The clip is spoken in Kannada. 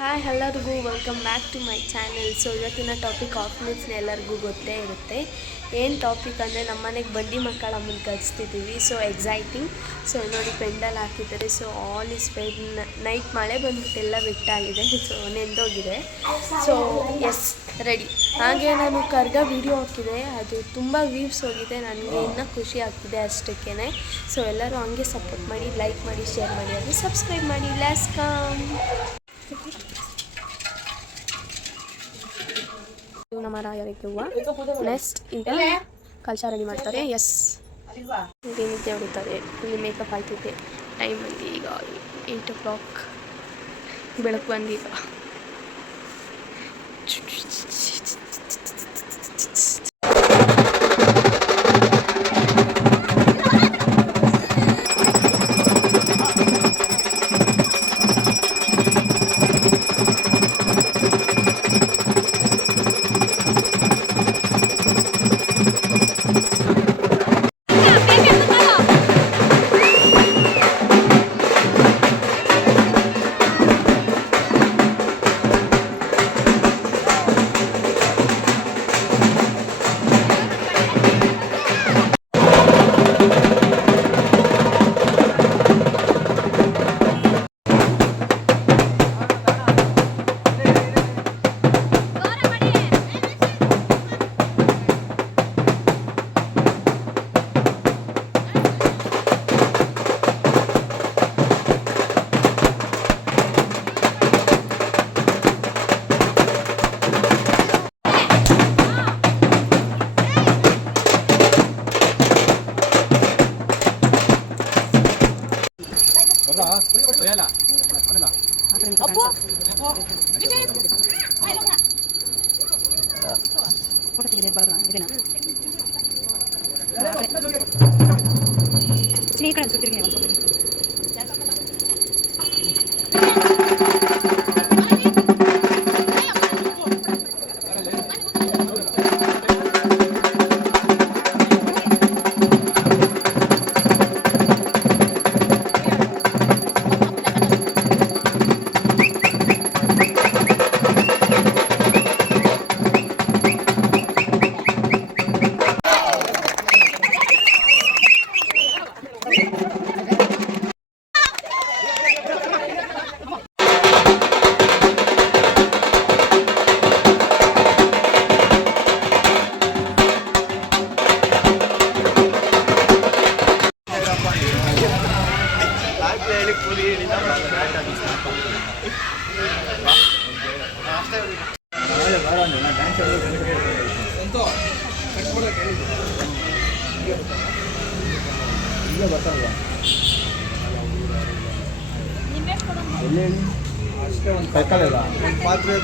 ಹಾಯ್ ಎಲ್ಲರಿಗೂ welcome back to my channel. So ಇವತ್ತಿನ ಟಾಪಿಕ್ ಆಫ್ ಮಿನಿಟ್ಸ್ನ ಎಲ್ಲರಿಗೂ ಗೊತ್ತೇ ಇರುತ್ತೆ. ಏನು ಟಾಪಿಕ್ ಅಂದರೆ ನಮ್ಮ ಮನೆಗೆ ಬಂಡಿ ಮಕ್ಕಳ ಅಮ್ಮನ ಕಳಿಸ್ತಿದ್ದೀವಿ. So exciting. ಸೊ ನೋಡಿ ಪೆಂಡಲ್ ಹಾಕಿದ್ದಾರೆ. So all is fine. Night ಮಳೆ ಬಂದ್ಬಿಟ್ಟು ಎಲ್ಲ ಬಿಟ್ಟಾಗಿದೆ. ಸೊ ನೆಂದೋಗಿದೆ. So is ready. ಹಾಗೆ ನಾನು ಕರ್ಗ ವೀಡಿಯೋ ಹಾಕಿದೆ, ಅದು ತುಂಬ ವ್ಯೂಸ್ ಹೋಗಿದೆ. ನನಗೆ ಇನ್ನೂ ಖುಷಿ ಆಗ್ತಿದೆ ಅಷ್ಟಕ್ಕೇ. ಸೊ ಎಲ್ಲರೂ ಹಂಗೆ ಸಪೋರ್ಟ್ ಮಾಡಿ, ಲೈಕ್ ಮಾಡಿ, ಶೇರ್ ಮಾಡಿ, ಅದು ಸಬ್ಸ್ಕ್ರೈಬ್ ಮಾಡಿ. Let's come. ನಮ್ಮ ರಾಯರಿಗೆ ಹೂವು. ನೆಕ್ಸ್ಟ್ ಈಗ ಕಲಶ ರೆಡಿ ಮಾಡ್ತಾರೆ. ಎಸ್ ಇಲ್ಲಿ ನಿದ್ದೆ ಹೊಡಿತಾರೆ. ಇಲ್ಲಿ ಮೇಕಪ್ ಆಯ್ತಿದೆ. ಟೈಮ್ ಬಂದು ಈಗ 8 o'clock. ಬೆಳಕು ಬಂದೀಗ. ಪಾತ್ರೆ